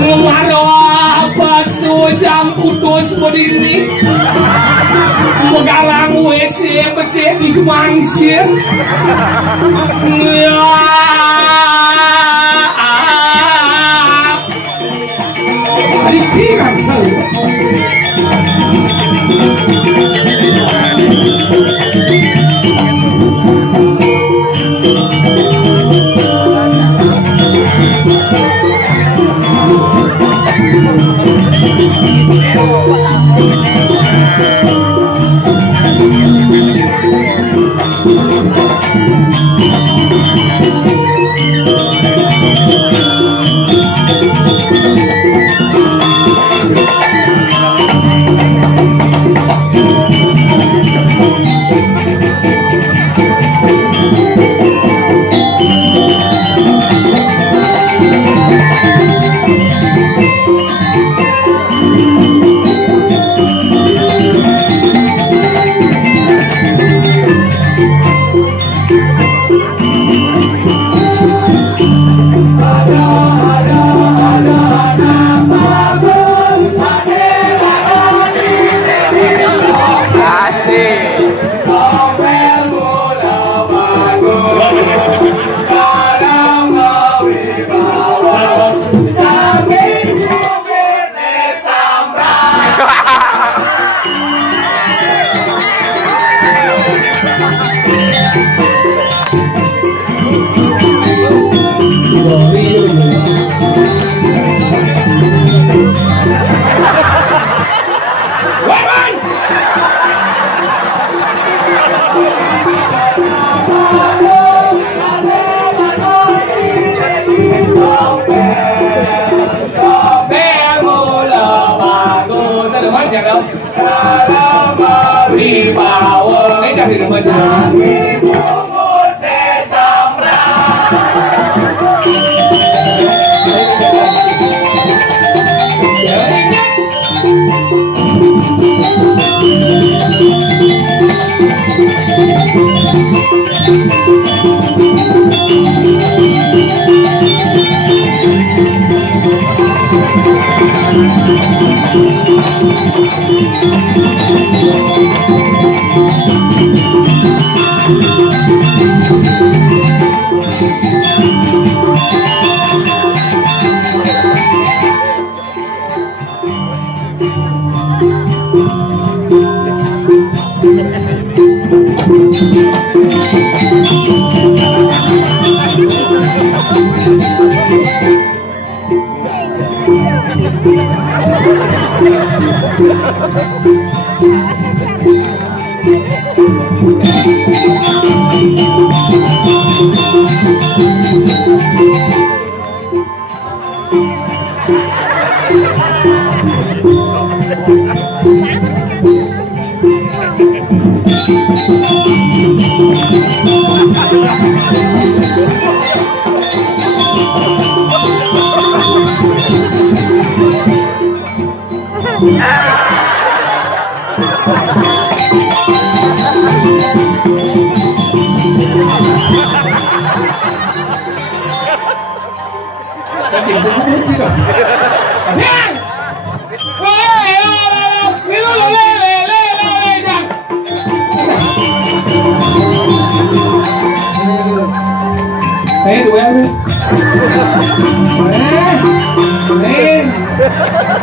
Ngomaro baso jam putus berdiri Megarang WC besek di semangsin Ditiram saya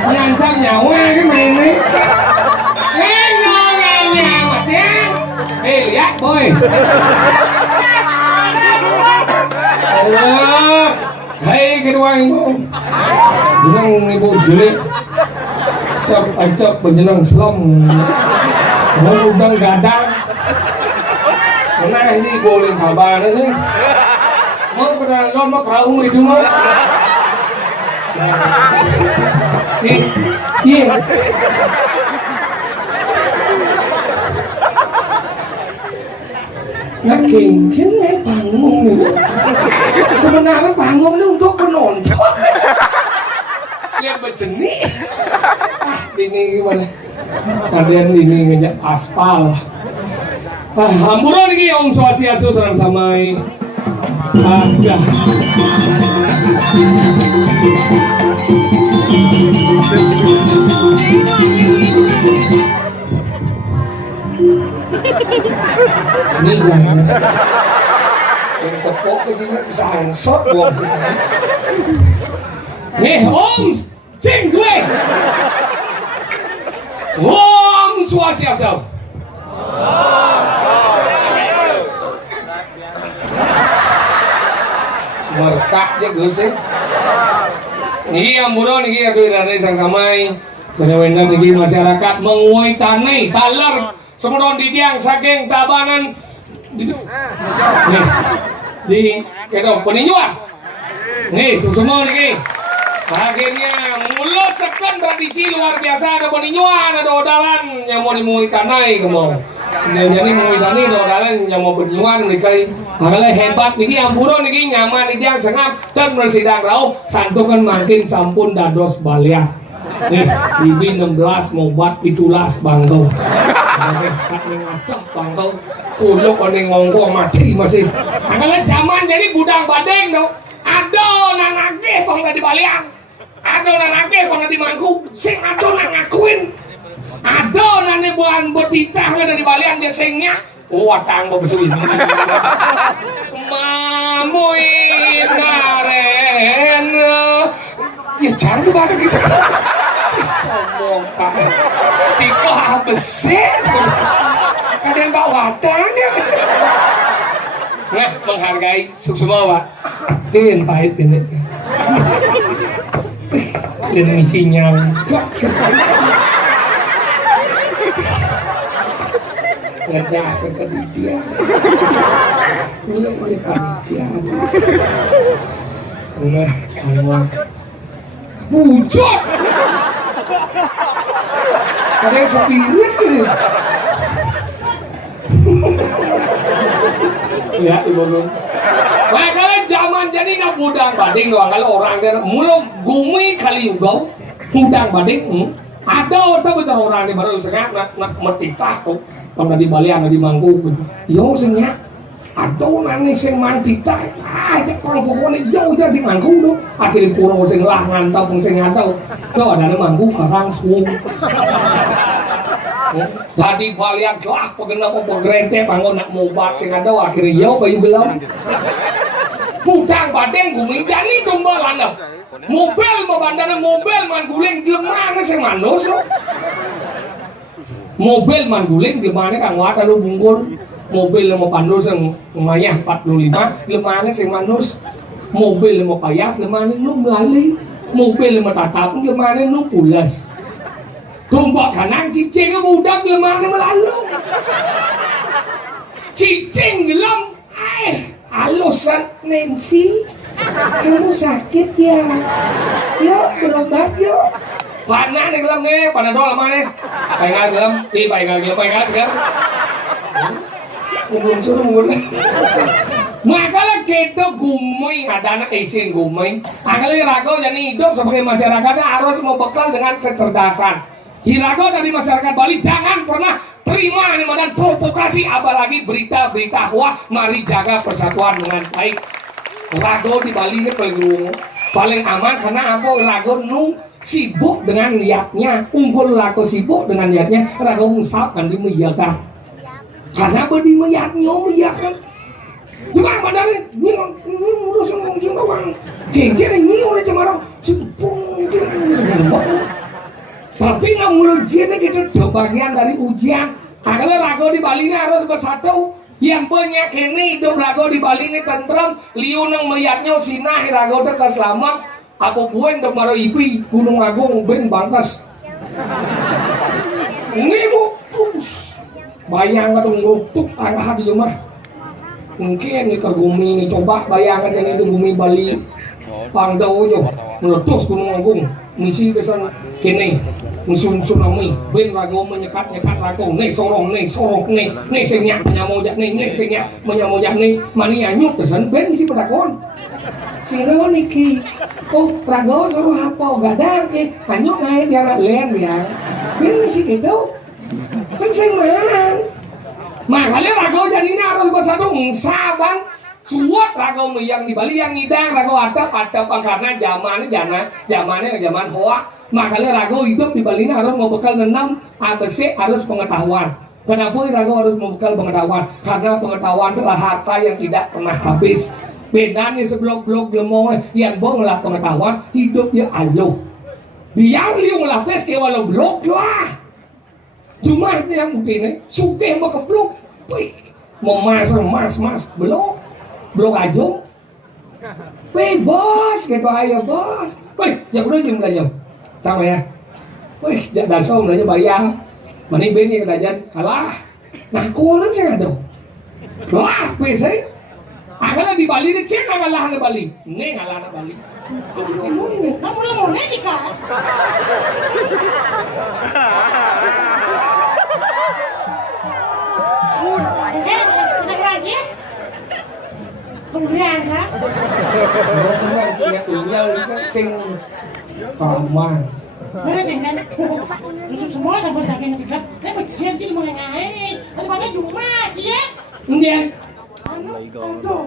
Nyancang nyawa cái mày đi. Nghe nhà mà thế. Ê lihat boy. Hai kedua ibu. Jenang ibu Juli. Acap penjenang selam. Mau udang gadang. Mana ini boleh kabar sih? Mau kena lomba kerau itu mah. Iya. Naking kini bangun nih. Sebenarnya bangun ini untuk penonton. Lihat berjenih. Ini gimana? Kalian ini ngejak aspal. Amburan lagi Om Swastiastu salam samai. Agak. Ini yang tepuk ke sini sangsot buang sini. Nih Om Cing gue. Om Swastiastu. Merkaknya gue sih. Niki ampura niki aduh sang samai. Sedewendang niki masyarakat menguai tanai taler semedon didiang saking tabanan itu. Nih di kedok peninjuan. Nih semua niki. Akhirnya mulut sekan tradisi luar biasa, ada peninjuan, ada odalan yang mau dimulai tanai kamu. Jadi mulai tani ada odalan yang mau peninjuan mereka. Agaknya hebat niki ampura niki nyaman niki yang sengap dan bersidang rauh santukan makin sampun dados balia. Nih bibi 16 mobat pitulas bangkau. Oke, kat ngatah bangkau. Kulo kone ngongko mati masih. Agaknya zaman jadi budang badeng dong. Adonan akeh kok nggak dibaliang. Adonan akeh kok nggak dimangku. Sing adonan ngakuin. Adonan buan betitah nggak dibaliang dia singnya. Watang bebesuin. Mamuin naren. Ya canggih banget gitu. Sombong pak. Tiko beset. Kadang kau watang ya. Nah, menghargai semua pak. Itu pahit ini. Dan misinya. Ngejasa ke dia. Ini panitia. Udah, Allah. Bujot. Ada yang spirit ini. Ya, ibu lu. Wah, kalau zaman jadi nak budang bading doang kalau orang dia mulu gumi kali juga budang bading. Ada orang bicara orang di baru sengat nak metitah tuh. Kalau di Bali ada di Mangku, yo sengat. Ada nani sing mantitah, aja kalau pokoknya yo jadi Mangku tuh. Akhirnya pulau sing lah ngantau, sing ngantau. Kalau ada di Mangku karang suung. Tadi balian lah pengenap pengerente bangun nak mobat sing ada akhirnya yo bayu belum. Budang badeng gumi jadi domba landa. Mobil membandana mobil mangguling gimana sing manus. Mobil mangguling gimana kang wata lu bungkul. Mobil mau pandus yang mayah 45 gimana sing manus. Mobil mau payas gimana lu melalui. Mobil mau tatap gimana lu pulas. Tumbak kanan cicing budak gimana melalui. Cicing gelam halo Nancy, kamu sakit ya? Yuk berobat yuk. Panas nih gelam nih, panas doang lama nih. Pakai gelam, pakai sekarang. Belum suruh mulai. Makalah kita gumui ada anak isin gumui. Akalnya rago jadi hidup sebagai masyarakatnya harus membekal dengan kecerdasan. Hirago dari masyarakat Bali jangan pernah terima ini dan provokasi apalagi berita-berita hoax. Mari jaga persatuan dengan baik. Rago di Bali ini paling aman karena apa? Rago nu sibuk dengan niatnya, unggul laku sibuk dengan niatnya. Rago musab kan dimuliakan. Karena bedi meyakan. Juga padahal ini urus orang. Gengger ini oleh cemarong. Simpung. Tapi namun ujian itu bagian dari ujian. Akhirnya rago di Bali ini harus bersatu. Yang banyak ini hidup rago di Bali ini tentrem. Liu nang melihatnya sinah rago dekat selamat. Aku buen dek maro ipi gunung rago ngubin bangkas. Ini bu, bayangkan tuh ngutuk angkat di rumah. Mungkin ini tergumi ini coba bayangkan yang itu gumi Bali. Pangdau aja meletus gunung agung. Misi kesan kini. Musuh tsunami, ben rago menyekat rago, nih sorong, nih senyak menyamojak nih senyak menyamojak nih, mani anyut pesan ben si pedakon. Siro niki, oh rago suruh apa gadang ke, anyut naik dia len dia, ben si gitu, kan sengan. Makanya rago jadi ini harus bersatu, bang. Suat rago yang di Bali yang ngidang rago ada karena zamannya zaman hoak. Makanya rago hidup di Bali ini harus membekal 6 ABC harus pengetahuan. Kenapa rago harus membekal pengetahuan? Karena pengetahuan adalah harta yang tidak pernah habis. Bedanya seblok-blok lemong yang lah pengetahuan hidupnya aluh. Biar liu ngelapis kayak walau blok lah. Cuma yang begini suka mau ke blok. Mau mas blok aja. Wih bos, gitu ayo bos. Wih, yang udah jam belajar. Sama ya. Wih, jangan dasar belajar bayar. Mani beni belajar kalah. Nah, kurang saya ada. Kalah, saya. Agaknya di Bali ini cek ngalah di Bali. Nih ngalah di Bali. Kamu mau nikah? Sedang lagi? Kemudian kan? Ya tinggal sing paman. Mana sih kan? Rusuk semua sampai sakit ketiga. Kan bagian jadi mau ngain. Daripada cuma dia. Kemudian. Aduh.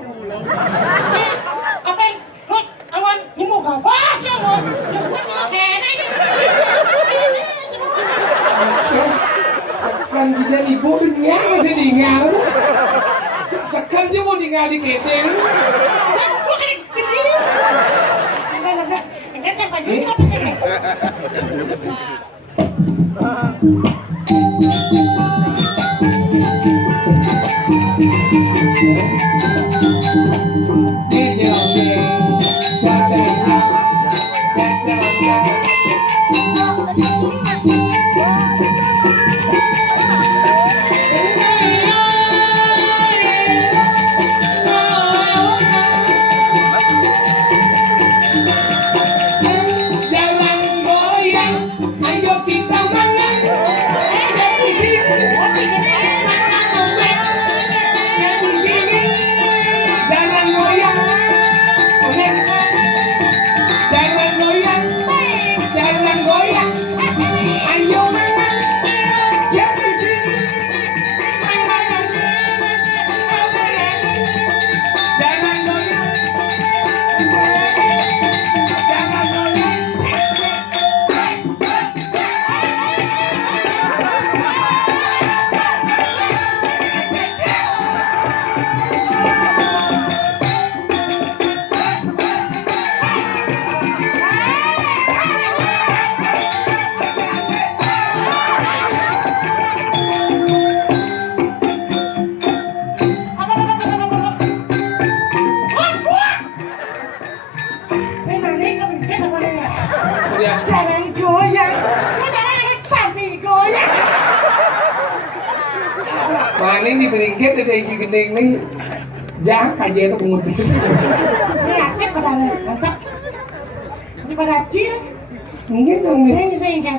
Apa yang? Rot, awan, ini mau gabah ya awan. Ya kan kena ya. Sekan juga ibu dunia masih tinggal. Sekan juga mau tinggal di ketel. Jangan goyang, jangan sapi goyang. Mana ini beringkit dari Cigendeng ini jahat aja itu pengutip. Yakin pada mantap. Ini pada cil. Mungkin dong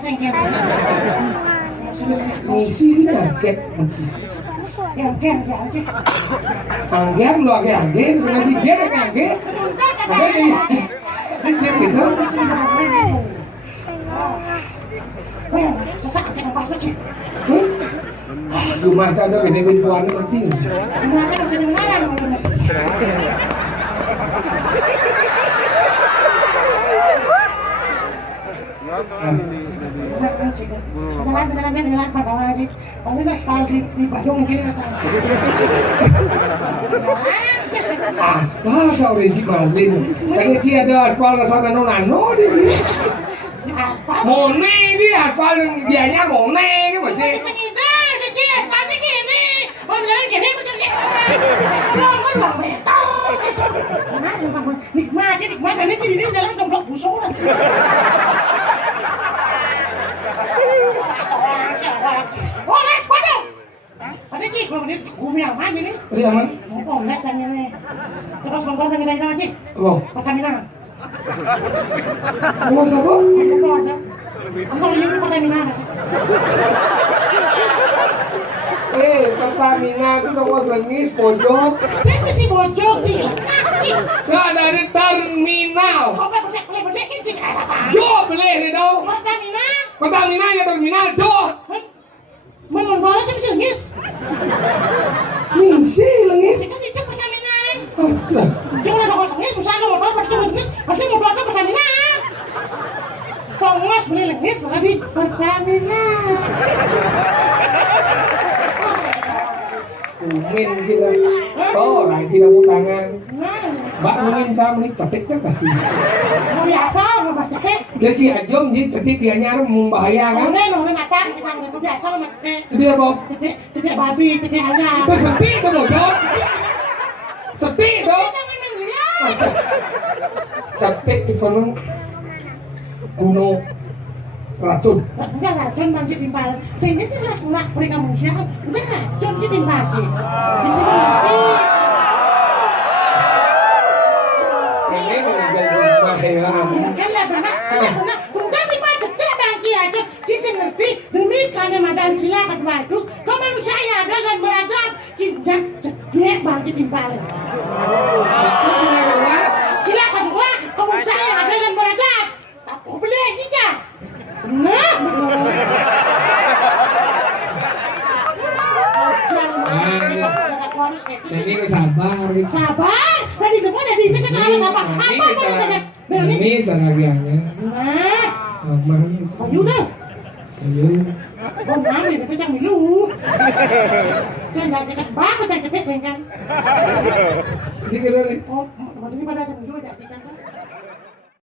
Sengke. ngisi ini kaget. Yakin. Sanggem lo agak-agak, nanti dia agak-agak. Ada di gitu. Sesak kan apa sih? Rumah cadok ini perempuan mati. Gimana kasih dengaran? Jalan pada lagi. Kalau sekali di Bandung mungkin kesana. Aspal jauh dari Cimalin. Tadi dia ada aspal kesana nonano di. Aspal. Mone ini aspal yang dianya mone ini masih. Segini, sih aspal segini. Mau jalan gini macam ni. Jangan lah betul. Nikmat ini jalan domblok busuk lah. Oh, les pada. Pada cik, kalau ini gumi aman ini. Ini aman. Oh, les tanya ni. Terus bangkong lagi dari mana cik? Oh. Pertamina. Mau siapa? Aku ada. Aku ini Pertamina. Pertamina itu nomor lengis pojok. Siapa sih bojok sih? Nggak dari terminal. Kau boleh cik. Jo boleh ni dong. Pertamina. Pertamina ya terminal Jo. Menurut sih bisa ngis. Misi lengis. Cik kan itu Pertamina. Jangan ada orang susah dong, apa pergi mau pelajar Pertamina. Kongos beli lengis di Pertamina. Umin kita. Oh, rai tidak tangan. Mbak Umin sama ini cetek kan pasti. Biasa nggak baca kek. Dia si Ajom jadi cetek dia nyari membahayakan. Nongre matang kita nggak biasa sama cetek. Itu dia Bob. Cetek babi, cetek ayam. Itu sepi itu loh Bob. Sepi dong. Cetek di gunung gunung racun. Enggak racun banjir timpal. Sehingga tidak nak beri manusia kan. Enggak racun jadi timpal. Di sini mati. Ini meninggal rumah ya. Kan lah benar. Bukan timpal cetek bangki aja. Sisi ngerti demi keadaan silakan waktu. Kau manusia yang ada dan beradab. Cinta cetek bangki timpal. Itu silakan Wak. Silakan Wak. Kau manusia yang ada dan beradab. Aku beli aja. Nah, jadi sabar. sabar. Tadi depan ada isi kan harus apa? Ini cara biangnya. Nah, Aman. ayo dah. Ayo. Oh, mami, tapi jangan dulu. Jangan cekat banget, jangan cekat, jangan. Ini kira nih. Oh, ini pada jangan dulu, jangan.